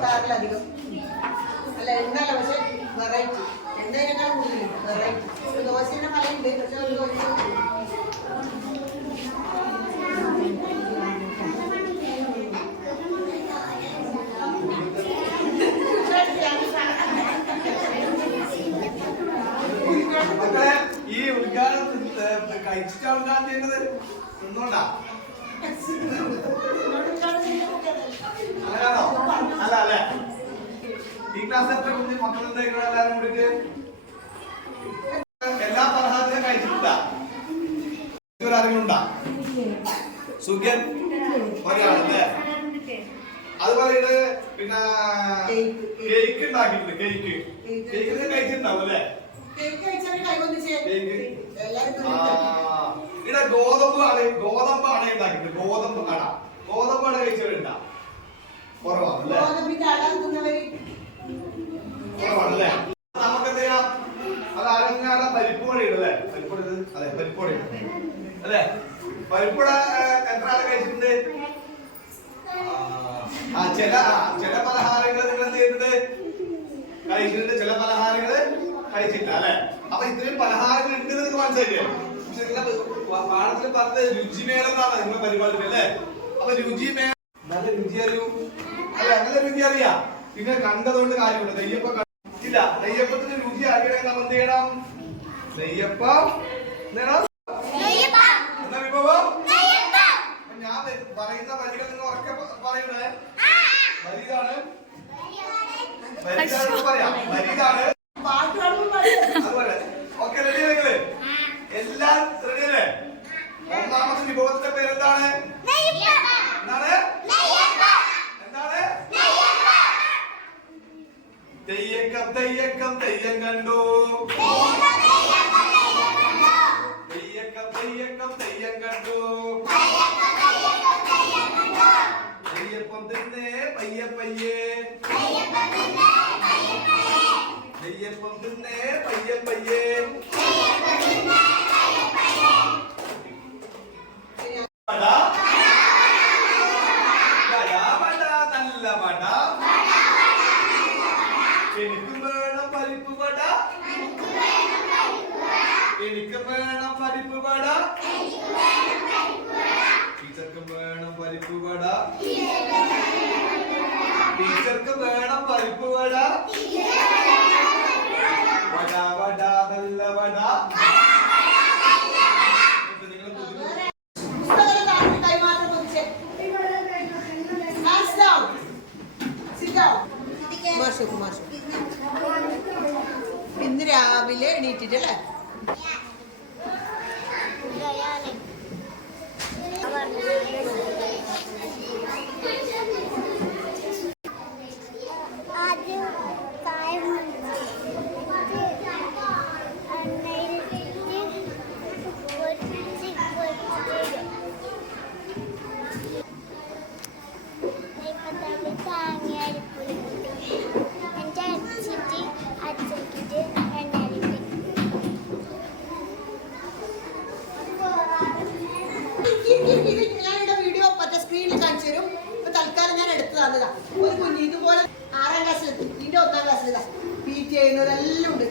മുപ്പത്താറിലധികം അല്ല എണ്ണല്ല പക്ഷെ വെറൈറ്റി എണ്ണേനേക്കാൾ കൂടുതൽ വെറൈറ്റി ഒരു ദോശയുടെ മലയുണ്ട് പക്ഷെ ഒരു ദോശ ഈ ഉദ്ഘാടനം ഏ, കഴിച്ചിട്ടാണ് ഉദ്ഘാടനം ചെയ്യുന്നത് അല്ല അല്ലേ? ഈ ക്ലാസ് എത്ര കുഞ്ഞ്? മക്കളുണ്ട് ഇവിടെ എല്ലാരും കൂടിയിട്ട്? എല്ലാ പലഹാരത്തിനും കഴിച്ചിട്ടുണ്ടാ? ആരെങ്കിലുണ്ടാ സുഖൻ ഒരാളല്ലേ? അതുപോലെ ഇത് പിന്നെ കേക്ക് ഉണ്ടാക്കിയിട്ടുണ്ട് കേക്ക് കേക്ക് കഴിച്ചിട്ടുണ്ടാവും അല്ലേ? കേക്ക് കഴിച്ചാൽ കൈ വന്നിച്ചേ കേക്ക് എല്ലാവരും ആ. ഇവിടെ ഗോതമ്പ് ആണ് ഗോതമ്പ് ആണ് ഉണ്ടാക്കിയിട്ട് ഗോതമ്പ് അട ഗോതമ്പ് അട കഴിച്ചവരുണ്ട നമുക്ക് അത് ഇടല്ലേ അല്ലേ? എത്ര ആ ചില ചില പലഹാരങ്ങൾ നിങ്ങൾ എന്ത് ചെയ്തിട്ടുണ്ട് കഴിച്ചിട്ടുണ്ട്. ചില പലഹാരങ്ങൾ കഴിച്ചിട്ടില്ല അല്ലെ? അപ്പൊ ഇത്രയും പലഹാരങ്ങൾ ഉണ്ട് നിങ്ങൾക്ക് മനസ്സിലായില്ലേ? നിങ്ങളുടെ പാഠത്തിൽ പറഞ്ഞത് രുചിമേളം എന്നാണ് നിങ്ങളുടെ പരിപാടി അല്ലേ? അപ്പൊ രുചിമേളം നല്ല രുചി അറിയൂ. അല്ല നല്ല രുചി അറിയാ. പിന്നെ കണ്ടതുകൊണ്ട് കാര്യമുണ്ട് നെയ്യപ്പ ഇല്ല നെയ്യപ്പത്തിന് രുചി അറിയണമെങ്കിൽ നമ്മൾ എന്ത് ചെയ്യണം? നെയ്യപ്പം. എന്നാ എന്താ വിഭവം? ഞാൻ പറയുന്ന വരികൾ നിങ്ങൾ ഉറക്കെ പറയണേ. വരി ഇതാണ് വരി പറയാം. വരി ഇതാണ് തെയ്യക്കം തെയ്യക്കം തെയ്യം കണ്ടു. തെയ്യക്കം തെയ്യക്കം തെയ്യം കണ്ടു. തെയ്യപ്പം തിന്നേ പയ്യ പയ്യേ. തെയ്യപ്പം തിന്നേ പയ്യ പയ്യെ. എനിക്കും വേണം പരിപ്പ് വട. ടീച്ചർക്കും വേണം പരിപ്പ് വട. ടീച്ചർക്ക് വേണം പരിപ്പ് വട. വട വട നല്ല വട. ഇത് രാവിലെ ബുദ്ധിമുട്ട് ക്ലാസ്സിലാ പി ടി ഉണ്ട്.